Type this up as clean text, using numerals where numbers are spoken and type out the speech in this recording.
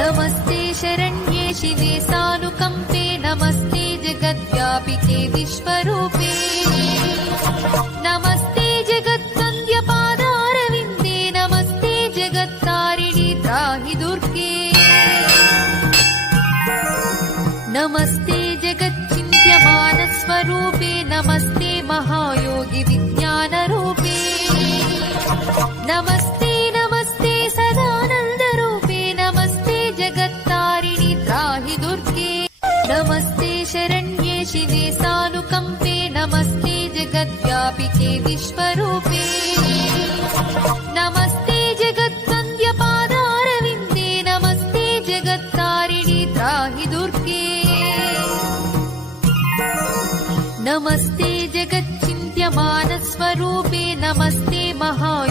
नमस्ते शरण्ये शिवे सानुकम्पे नमस्ते जगद्व्यापिके विश्वरूपे नमस्ते जगद्वन्द्यपादारविन्दे नमस्ते जगत्तारिणि त्राहि दुर्गे नमस्ते जगच्चिन्त्यमानस्वरूपे नमस्ते महायोगि विज्ञानरूपे नमस्ते नमस्ते सदानन्दरूपे नमस्ते जगत्तारिणि त्राहि दुर्गे नमस्ते शरण्ये शिवे सानुकम्पे नमस्ते जगद्व्यापिके विश्वरूपे नमस्ते जगद्वन्द्यपादारविन्दे नमस्ते जगत्तारिणि त्राहि दुर्गे नमस्ते जगच्चिन्त्यमानस्वरूपे नमस्ते महायोगि